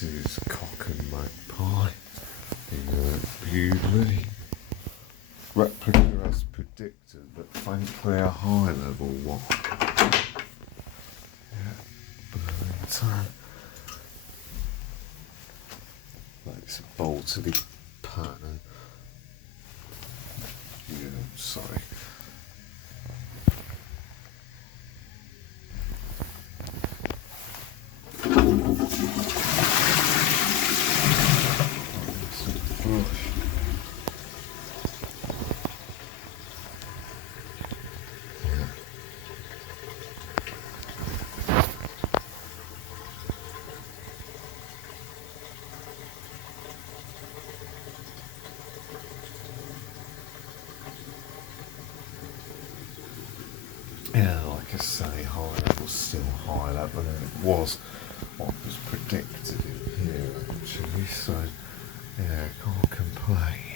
This is Cock and Magpie in Bewdley. Replica as predicted, but thankfully a high level one. Yeah, Burlington. That's a Balterley pattern. Yeah, sorry. Yeah, like I say, high level's still high level, and it was what was predicted in here actually, so yeah, can't complain.